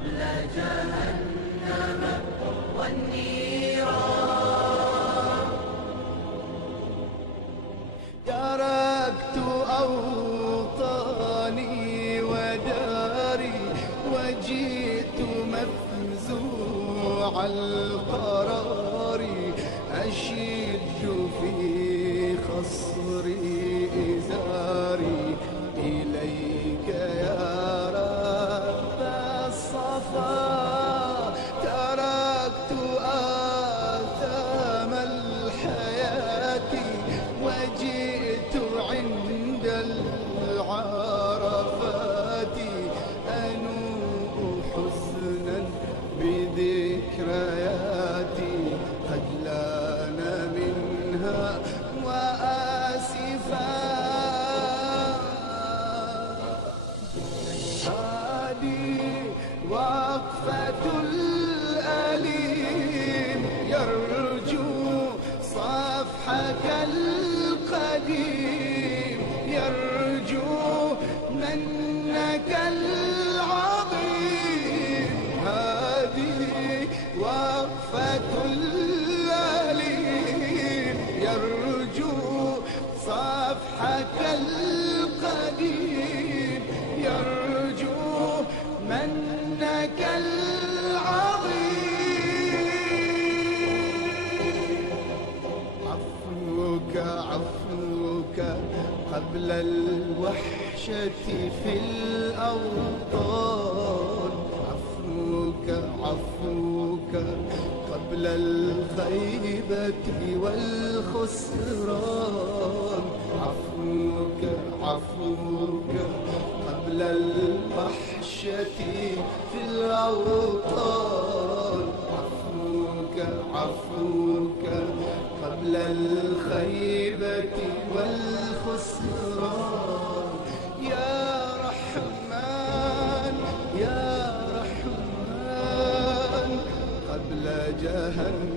قبل جهنم والنيران. تركت أوطاني وداري وجئت مفزوع القرار، أشد في خصري إزاري إليك يا رب الصفا. تركت آثام الحياة وجئت عند العرفات، أنوء حزنا بذكرياتي قد لان منها وآسفا. هذه وقفة الأليم يرجو صفحك القديم، يرجو منك العظيم. هذه وقفة الأليم يرجو صفحك القديم، يرجو منك العظيم. عفوك عفوك قبل الوحشة في الأوطان، عفوك عفوك قبل الخيبة والخسران، عفوك عفوك قبل الوحشة في الأوطان، عفوك عفوك قبل الخيبة والخسران. يا رحمن يا رحمن قبل جهنم